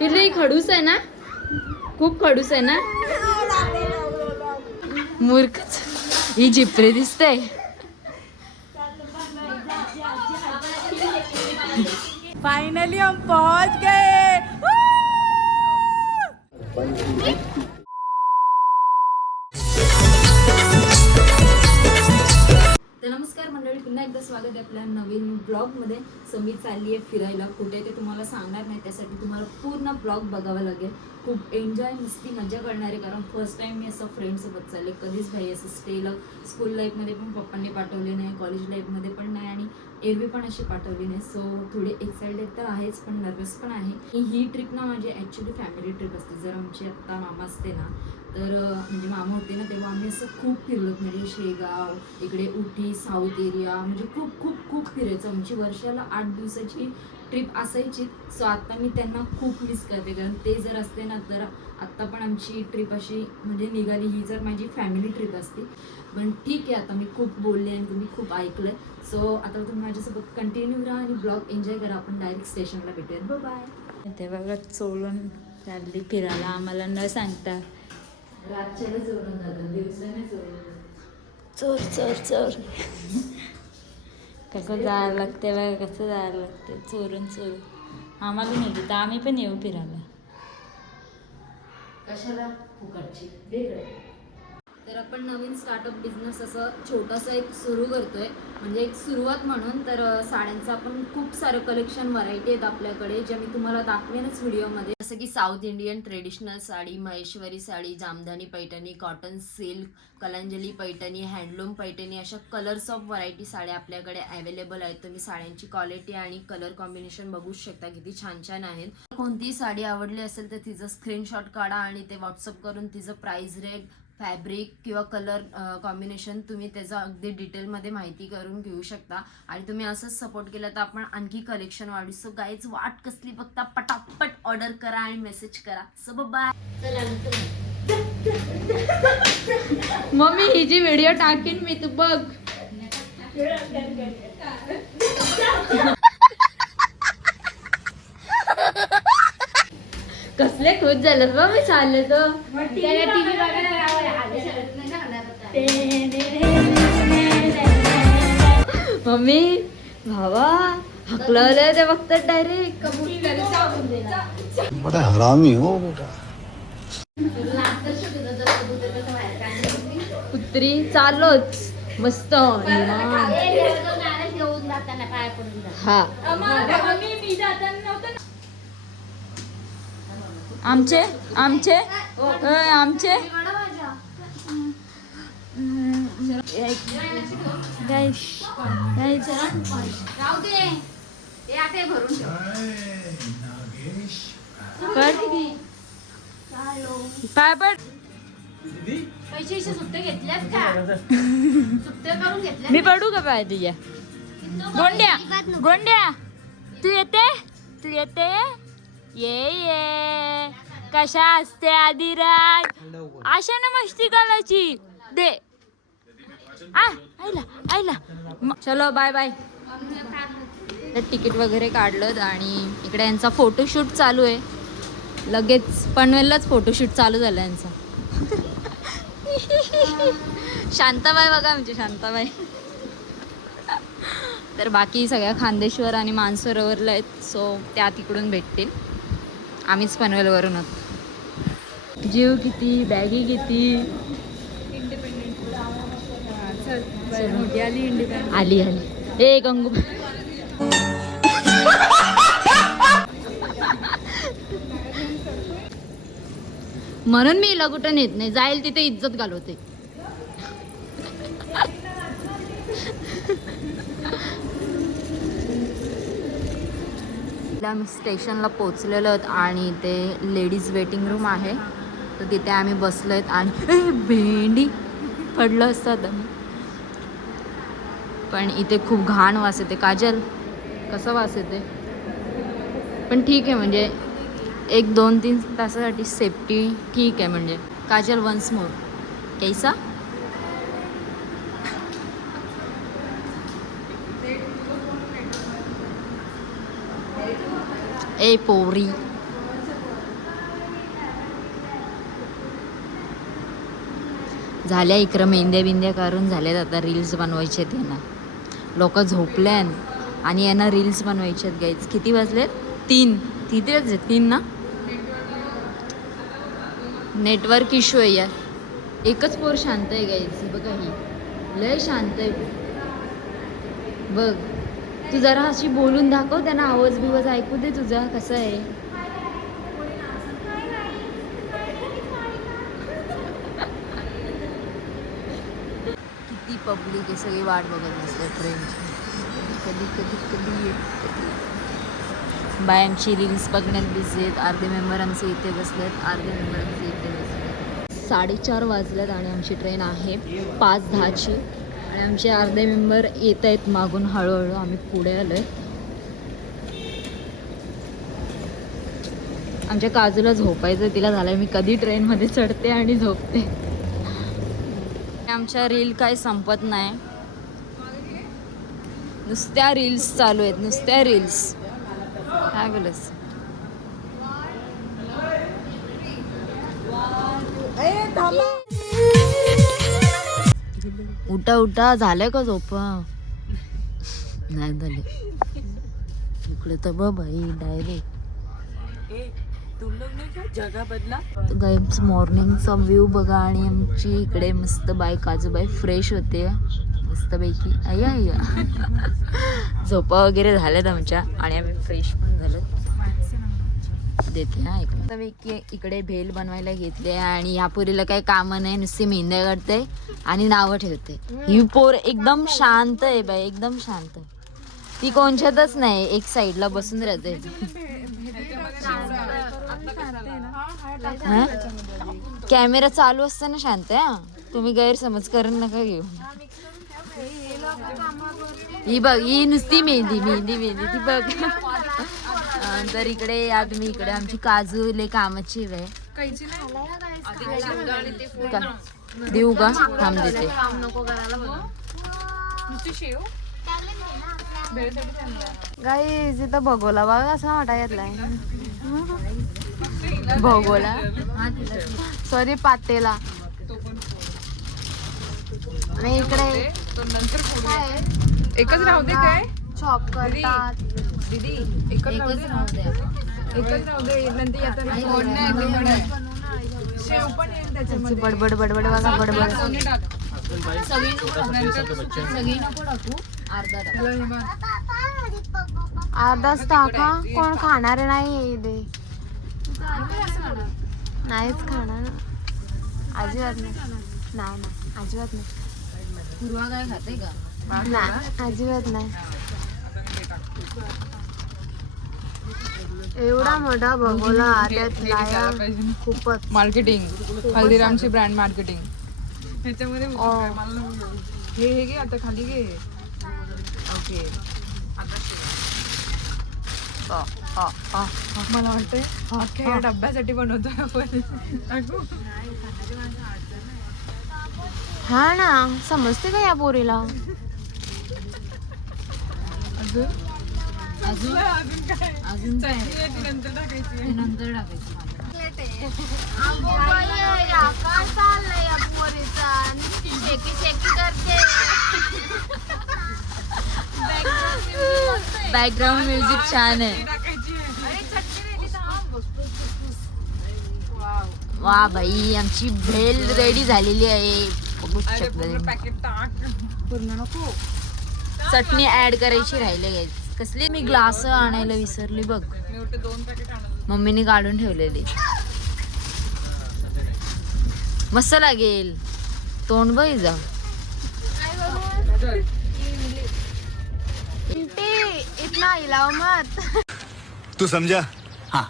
इथले खडूस आहे ना, खूप खडूस आहे ना. मूर्खच ही जिप्रे दिसते. फाइनली हम पहुंच गए. तर नमस्कार मंडळी, पुन्हा एकदा स्वागत आहे आपल्या नवीन ब्लॉगमध्ये. सो मी चालली आहे फिरायला. कुठे ते तुम्हाला सांगणार नाही, त्यासाठी तुम्हाला पूर्ण ब्लॉग बघावा लागेल. खूप एन्जॉय मस्ती मजा करणार आहे, कारण फर्स्ट टाइम मी असं फ्रेंडसोबत चालले. कधीच भाई असं स्टेला स्कूल लाईफमध्ये पण पप्पांनी पाठवले नाही, कॉलेज लाईफमध्ये पण नाही आणि एरवी पण अशी पाठवली नाही. सो थोडी एक्साइटेड तर आहेच, पण नर्वस पण आहे. ही ट्रिप ना माझी ॲक्च्युली फॅमिली ट्रिप असते. जर आमची आत्ता मामा असते ना, तर म्हणजे मामा होते ना, तेव्हा आम्ही असं खूप फिरलो. म्हणजे शेगाव, इकडे उटी, साऊथ एरिया, म्हणजे खूप खूप खूप फिरायचं. आमची वर्षाला 8 दिवसाची ट्रिप असायची. सो आत्ता मी त्यांना खूप मिस करते, कारण ते जर असते ना, तर आत्ता पण आमची ट्रिप अशी म्हणजे निघाली. ही जर माझी फॅमिली ट्रिप असते. पण ठीक आहे, आता मी खूप बोलले आणि तुम्ही खूप ऐकलं. सो आता तुम्ही माझ्यासोबत कंटिन्यू राहा आणि ब्लॉग एन्जॉय करा. आपण डायरेक्ट स्टेशनला भेटूयात. बाय. ते बघा चोळून चालली फिरायला, आम्हाला न सांगता. रातच्याला चोरून जातात, दिवसाने चोर चोर चोर. कसं जायला लागते बघा, कसं जायला लागते चोरून चोरून. आम्हाला नाही तर आम्ही पण येऊ फिरायला. कशाला फुकटची वेगळं. तर आपण नवीन स्टार्टअप बिझनेस असं छोटंसं एक सुरू करतोय, म्हणजे एक सुरुवात म्हणून. तर साड्यांचं आपण खूप सारं कलेक्शन, व्हरायटी आहेत आपल्याकडे, ज्या मी तुम्हाला दाखवेनच व्हिडिओमध्ये. जसं की south Indian traditional sari, Maheshwari sari, jamdani Paithani, cotton silk, Kalanjali Paithani, handloom Paithani, अशा कलर्स ऑफ व्हरायटी साड्या आपल्याकडे अवेलेबल आहेत. तुम्ही साड्यांची क्वालिटी आणि कलर कॉम्बिनेशन बघू शकता, किती छान छान आहेत. कोणतीही साडी आवडली असेल तर तिचं स्क्रीनशॉट काढा आणि ते व्हॉट्सअप करून तिचं प्राइस, रेट, फॅब्रिक किंवा कलर कॉम्बिनेशन तुम्ही त्याचं अगदी डिटेलमध्ये माहिती करून घेऊ शकता. आणि तुम्ही असंच सपोर्ट केलं तर आपण आणखी कलेक्शन वाढू. सो गाईज, वाट कसली बघता, पटापट ऑर्डर करा आणि मेसेज करा. So bye. मम्मी ही जी व्हिडिओ टाकीन मी, तू बघ. कसले खुश झालं बा मी चालले तो. मम्मी भावा हकलवलं ते बघतात डायरेक्ट. बड़ा हरामी हो बेटा. कुत्री चालोच मस्त. हा आमचे आमचे आमचे पैसे सुट्टे घेतल्यात का? सुट्टे करून घेतल्या. मी पडू का पाय तुझ्या? गोंड्या गोंड्या, तू येते ये कशा असते आधी रात अशा ना मस्ती घालायची दे. आईला चलो बाय बाय. तिकीट वगैरे काढलं आणि इकडे यांचा फोटोशूट चालू आहे. लगेच पनवेललाच फोटोशूट चालू झालं यांचा. शांताबाई बघा, म्हणजे शांताबाई. तर बाकी सगळ्या खांदेश्वर आणि मानसरोवरला आहेत. सो त्या तिकडून भेटतील. आम्हीच पनवेलवरून आहोत. जीव किती, बॅगी किती. आली ए गंगू. म्हणून मी हिला कुठं नेत नाही, जाईल तिथे इज्जत घालवते. आम्ही स्टेशनला पोचलेलो आहोत आणि ते लेडीज वेटिंग रूम आहे, तर तिथे आम्ही बसलो आहेत. आणि भेंडी पडलं असतं, पण इथे खूप घाण वास येते. काजल, कसं वास येते? पण ठीक आहे, म्हणजे 1-2-3 तासासाठी सेफ्टी ठीक आहे. म्हणजे काजल वन्स मोर कैसा. ए पोरी झाल्या इकडं मेहंद्या बिंद्या करून झाल्यात. आता रील्स बनवायचे आहेत यांना. लोक झोपल्यान आणि यांना रील्स बनवायचे आहेत गाईज. किती वाजलेत? 3. तिथेच 3 ना. नेटवर्क इश्यू आहे यार. एकच पोर शांत आहे गाईज. बघा ही लय शांत आहे बघ. तू जरा अशी बोलून दाखव त्यांना, आवाज बिवाज ऐकू दे तुझा कसा आहे. किती पब्लिक आहे, सगळी वाट बघत असते ट्रेनची. कधी कधी कधी कधी बाय आमची रील्स बघण्यात बिझी आहेत. अर्धे मेंबर आमचे इथे बसलेत, अर्धे मेंबर आमचे इथे बसलेत. 4:30 वाजल्यात आणि आमची ट्रेन आहे 5:10ची. आणि आमचे अर्धे मेंबर येत आहेत मागून हळूहळू. आम्ही पुढे आलो आहे. आमच्या काजूला झोपायचं तिला झालंय मी कधी ट्रेनमध्ये चढते आणि झोपते. आमच्या रील काय संपत नाही. नुसत्या रील्स चालू आहेत, नुसत्या रील्स. काय बोलस उठा उठा. झालंय का झोप? नाही झाले. इकडे तर बघ भाई डायरेक्ट गाईज मॉर्निंगचा व्ह्यू बघा. आणि आमची इकडे मस्त बाई काजूबाई फ्रेश होते मस्तपैकी. अय्या अय्या झोपा वगैरे झाल्यात आमच्या आणि आम्ही फ्रेश पण झालो. देते हा एक मस्तपैकी. इकडे भेल बनवायला घेतले आणि ह्या पोरीला काही कामं नाही, नुसती मेहंद्या काढते आणि नावं ठेवते. ही पोर एकदम शांत आहे बाई, एकदम शांत. ती कोणच्यातच नाही, एक साईडला बसून राहते. कॅमेरा चालू असताना शांत आहे. तुम्ही गैरसमज करून नका घेऊ. ही बघ, ही नुसती मेहंदी मेहंदी मेहंदी ती बघ. तर इकडे या तुम्ही. इकडे आमची काजू लय कामाची आहे. देऊ का? थांब देते. गाईज इथं भगोला बघा कसा मोठा घेतलाय. भगोला सॉरी पातेला. आणि इकडे एकच राहू दे काय चॉप करतात. दीदी एकच राहू दे नंतर येताना शेव पण येईल त्याच्यामध्ये. बडबड बडबड बघा बडबड. सगळी नको टाकू, अर्धा टाकू. अर्धाच टाका. कोण खाणार नाही दे. नाहीच खाणार. अजिबात नाही. नाही ना अजिबात नाही. पूर्वा काय खाते का? नाही अजिबात नाही. एवढा मोठा भगोला त्यात लाया खूपच. मार्केटिंग हल्दीरामची ब्रँड मार्केटिंग ह्याच्यामध्ये हे घे आता खाली घे. ओके मला वाटतंय अख्ख्या या डब्यासाठी बनवतो आपण. हा ना समजते का या पोरीला? अजून अजून काय अजून काय? नंतर टाकायची. नंतर टाकायचं. बॅकग्राऊंड म्युझिक छान आहे. वा भाई आमची भेल रेडी झालेली आहे. बघू शकता. पॅकेट टाक. पूर्ण नको. चटणी ऍड करायची राहिले गाईज. कसली मी ग्लास आणायला विसरली बघ. मी उलट 2 पॅकेट आणलं. मम्मीने काढून ठेवलेली. मस्त लागेल. तोंड बघ जा. इतना हिलाओ मत. तू समझा? हाँ.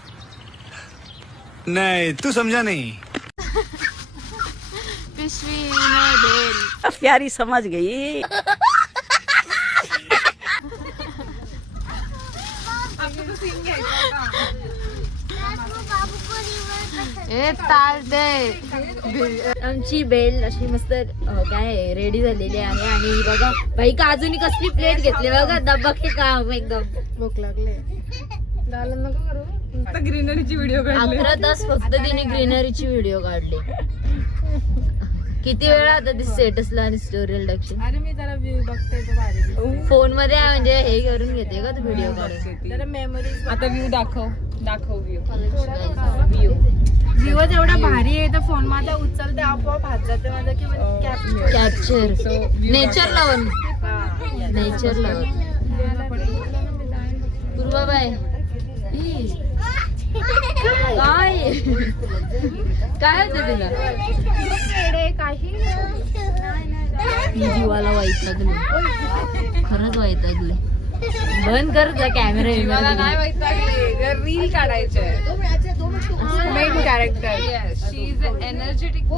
नहीं तू समझा नहीं. पिशवी में भेल. प्यारी समझ गई. ए ताल दे. आमची बेल अशी मस्त काय रेडी झालेली आहे. आणि बघा भाई काजूनी कसली प्लेट घेतली बघा. डब्बा काम एकदम. भूक लागले. गालन नको करू. फक्त ग्रीनरीची व्हिडिओ काढले. 11:10 फक्त तिने ग्रीनरीची व्हिडिओ काढली. किती वेळा आता ती स्टेटसला आणि स्टोरीला टाकशील? अरे मी जरा व्ह्यू बघते तो भारी दिसतोय. फोन मध्ये म्हणजे हे करून घेते का तू व्हिडिओ काढून? जरा मेमरीज आता व्ह्यू दाखव व्ह्यू व्ह्यू व्ह्यू एवढा भारी आहे तर फोन माझा उचलते आपोआप हात जाते माझा की कॅप्चर नेचर लावून नेचर लावून पूर्वाबाई काय काय होतं तिला? ही जीवाला वैतागली, खरंच वैतागली. बंद कर कॅमेरा. नाही वैतागले रील काढायचे main character she is energetic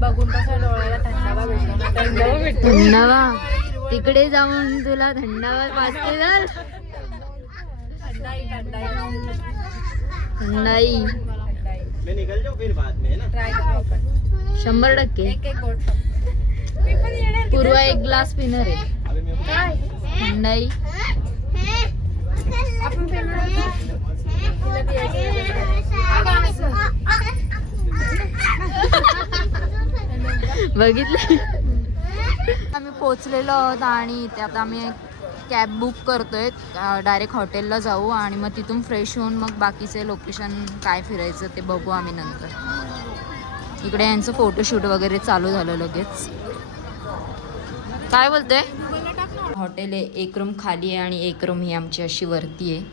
बघून कसं डोळ्याला थंडावा भेटतो थंडावा तिकडे जाऊन तुला थंडावा वाजते जर थंडाई मैं निकल जाऊँ फिर बाद में है ना। ट्राय करा 100%. एक गोट मी पण येणार पूर्वा एक ग्लास पिणार आहे अभी मैं थंडाई. आपण बघितलं. आम्ही पोचलेलो आहोत आणि इथे आता आम्ही कॅब बुक करतोय. डायरेक्ट हॉटेलला जाऊ आणि मग तिथून फ्रेश होऊन मग बाकीचे लोकेशन काय फिरायचं ते बघू आम्ही नंतर. इकडे यांचं फोटोशूट वगैरे चालू झालं लगेच. काय बोलतोय? हॉटेल आहे, एक रूम खाली आहे आणि एक रूम ही आमची अशी वरती आहे.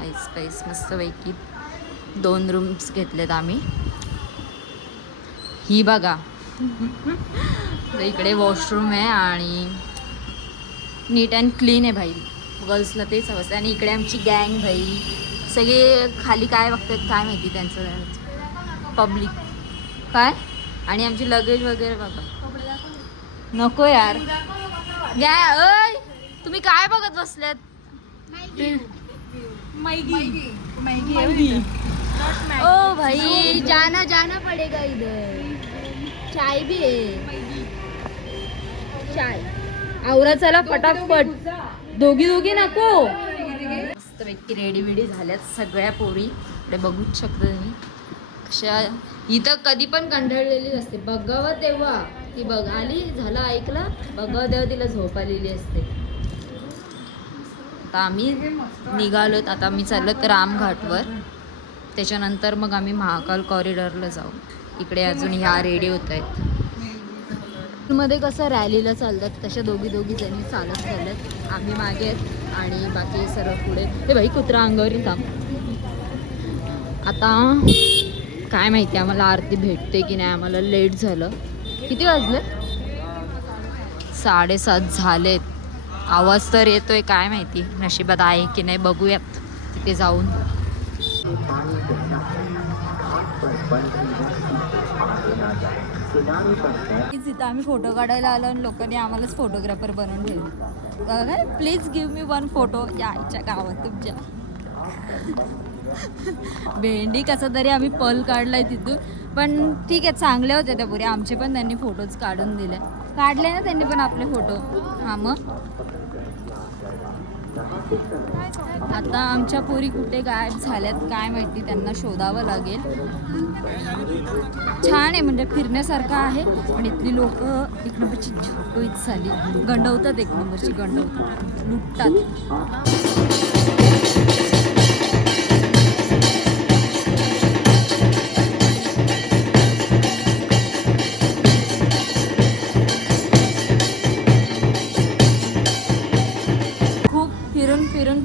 आईस पाईस मस्तपैकी 2 रूम्स घेतलेत आम्ही. ही बघा इकडे वॉशरूम आहे आणि नीट अँड क्लीन आहे भाई. गर्ल्सला तेच हवं असतं. आणि इकडे आमची गँग भाई सगळे खाली काय बघतात काय माहिती त्यांचं पब्लिक काय. आणि आमची लगेज वगैरे बघा. नको यार घ्या. अय तुम्ही काय बघत बसल्यात? ओ भाई जाना पडेगा इधर. चाय भी है. चाय आवरा चला पटापट. दोघी नको. मस्तपैकी रेडी वेडी झाल्यात सगळ्या पोरी. इकडे बघूच शकता तुम्ही कशा. इथं कधी पण कंटाळलेली असते. बघावं तेव्हा ती बघ आली झालं ऐकलं बघावं तेव्हा तिला झोप आलेली असते. आता आम्ही निघालोत. आता आम्ही चाललोत रामघाटवर. त्याच्यानंतर मग आम्ही महाकाल कॉरिडॉरला जाऊ. इकडे अजून ह्या रेडी होत आहेत. मध्ये कसं रॅलीला चालतात तशा दोघी जणी चालत चालत. आम्ही मागे आहेत आणि बाकी सर्व पुढे. ते भाई कुत्रा अंगावरी थांब. आता काय माहिती आम्हाला आरती भेटते की नाही. आम्हाला लेट झालं. किती वाजले? 7:30 झालेत. आवाज तर येतोय काय माहिती नशिबात आहे की नाही बघूयात तिथे जाऊन. तिथं आम्ही फोटो काढायला आलो आणि लोकांनी आम्हालाच फोटोग्राफर बनवून ठेवलं. प्लीज गिव्ह मी 1 फोटो या आईच्या गावात तुमच्या. भेंडी कसा तरी आम्ही पल काढलाय तिथून. पण ठीक आहे चांगले होते त्या पुरी. आमचे पण त्यांनी फोटोज काढून दिले. काढले ना त्यांनी पण आपले फोटो. हां मग आता आमच्या पोरी कुठे गायब झाल्यात काय माहिती. त्यांना शोधावं लागेल. छान आहे म्हणजे फिरण्यासारखं आहे. पण इथली लोक एक नंबरची झोपवीत झाली. गंडवतात एक नंबरची गंडवतात लुटतात.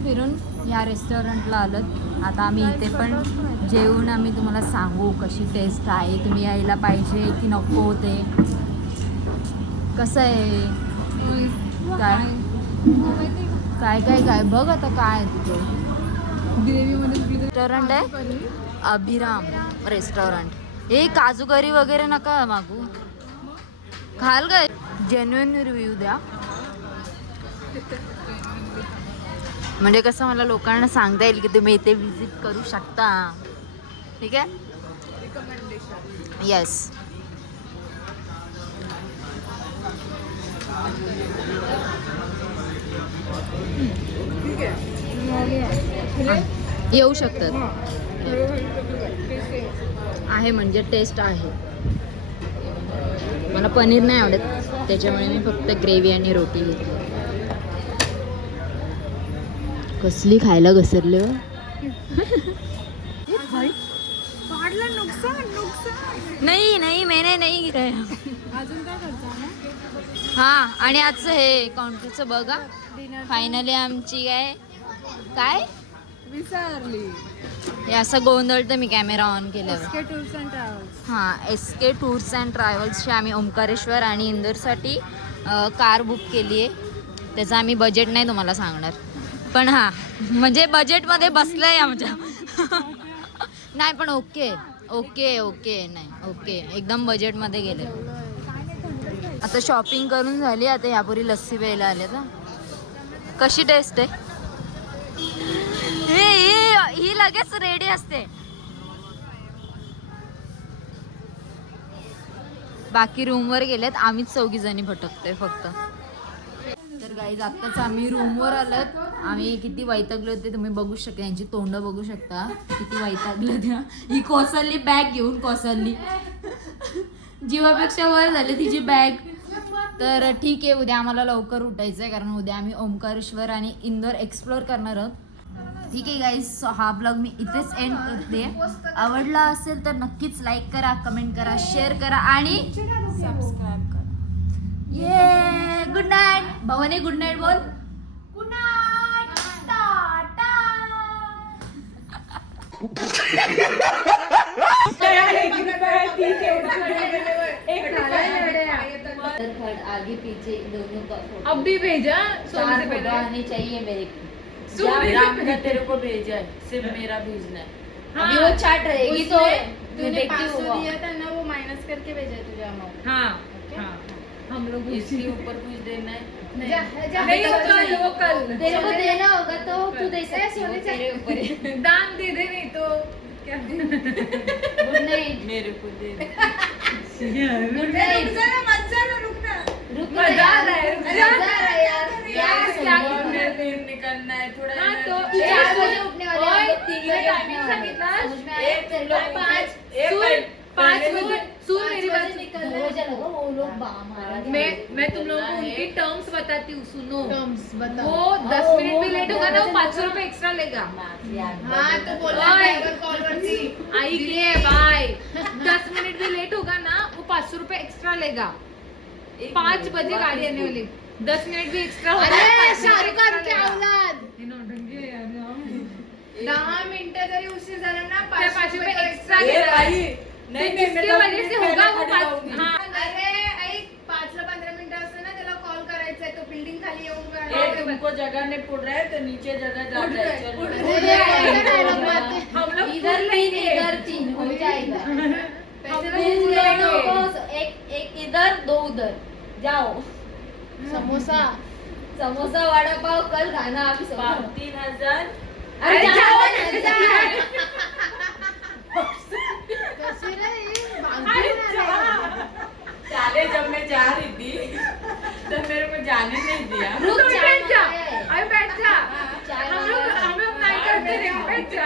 फिरून या रेस्टॉरंटला आलोत. आता आम्ही इथे पण जेवून आम्ही तुम्हाला सांगू कशी टेस्ट आहे. तुम्ही यायला पाहिजे की नको ते कसं आहे काय काय काय बघ आता काय तिथे. ग्रेव्हीमध्ये रेस्टॉरंट आहे अभिराम रेस्टॉरंट. हे काजूकरी वगैरे नका मागू. खाल काय जेन्युइन रिव्ह्यू द्या. म्हणजे कसं मला लोकांना सांगता येईल की तुम्ही इथे विजिट करू शकता. ठीक आहे. येस येऊ शकतात. आहे म्हणजे टेस्ट आहे. मला पनीर नाही आवडत त्याच्यामुळे मी फक्त ग्रेव्ही आणि रोटी घेतली. कसली खायला घसरले हो. नाही नाही मैंने नाही गिराया. अजून काय करता ना हा आणि आजचं हे काउंटरचं बघा. फायनली आमची काय विसरली. हे असं गोंधळ तर मी कॅमेरा ऑन केल्यावर. Tours and travels. हां SK टूर्स अँड ट्रॅव्हल्सची आम्ही ओंकारेश्वर आणि इंदोरसाठी कार बुक केली आहे. त्याचं आम्ही बजेट नाही तुम्हाला सांगणार पण हां म्हणजे बजेटमध्ये बसलं आहे आमच्या. नाही पण ओके ओके ओके नाही ओके एकदम बजेटमध्ये गेले. आता शॉपिंग करून झाली. आता यापूर्वी लस्सी प्यायला आले तर कशी टेस्ट आहे. ही लगेच रेडी असते. बाकी रूमवर गेलेत. आम्हीच 4 जणी भटकतोय फक्त. तर गाईज आत्ताच आम्ही रूमवर आलोत. आम्ही किती वैतागलो होते तुम्ही बघू शकता. यांची तोंड बघू शकता किती वैतागलं त्या. ही कोसळली बॅग घेऊन कोसळली. जीवापेक्षा वर झाली तिची बॅग. तर ठीक आहे उद्या आम्हाला लवकर उठायचं आहे कारण उद्या आम्ही ओंकारेश्वर आणि इंदोर एक्सप्लोअर करणार आहोत. ठीक आहे गाईज हा ब्लॉग मी इथेच एंड करते. आवडला असेल तर नक्कीच लाईक करा कमेंट करा शेअर करा आणि सबस्क्राईब करा. ये good night. Bhavani good night बोल. Good night. टाटा. आगे पीछे दोनों का फोटो. अब भी भेजा चार फोटो आने चाहिए मेरे को. तेरे को भेजा है. सिर्फ मेरा भेजना है. अभी वो चैट रहेगी तो मैं तूने देखती 500 हूँ. दिया था ना वो माइनस करके भेजा है तुझे अमाउंट. हाँ हम लोग इसके ऊपर कुछ देना है. नहीं वो कल तेरे को देना होगा तो तू दे सकती हो. तेरे ऊपर है. दान दे दे नहीं तो क्या. Good Knight. मेरे को दे. Good Knight. रुक ना मजा आ रहा है, मजा आ रहा है यार. क्या निकलना है थोड़ा. हाँ तो 4 बजे उठने वाले हैं, हम लोग 3 बजे टाइमिंग उठने वाले सांगितला. हैं. समझ में आया तेरे को? 5 बजे सुन मेरी बात. दरवाजा लगा वो लोग मारेंगे. मैं तुम लोगों को उनकी टर्म्स बताती हूँ. सुनो टर्म्स बता. वो 10 मिनट भी लेट होगा ना वो 500 रुपए एक्स्ट्रा लेगा. हाँ तो बोला कॉल करती. आई के बाय. 10 मिनट भी लेट होगा ना वो 500 रुपए एक्स्ट्रा लेगा. 5 बजे गाड़ी आने वाली. 10 मिनिट भी एक्स्ट्रा होगा. अरे शाहरुख खान के औलाद. 10 मिनिटं जरी उशीर झाला ना 500 रुपये एक्स्ट्रा घेतात. जिसकी वजह से होगा वो 5. हाँ अरे ऐक 5 ला 15 मिनिटं असते ना त्याला कॉल करायचा आहे. तो बिल्डिंग खाली येऊन ए, तुमको जगह नहीं पड़ रहा है तो नीचे जगह जा रहा है. हम लोग इधर नहीं इधर 3 हो जाएगा. तुम लोगों को एक इधर 2 उधर जाओ. समोसा. समोसा वड़ा पाव कल खाना अभी सब. 3000. अरे जाओ ना. कैसे चाले जब मैं जा रही थी तो मेरे को जाने नहीं दिया. रुक बैठ जा. जा. अरे बैठ जा. चाय हम लोग नाइट करते रहे. बैठ जा.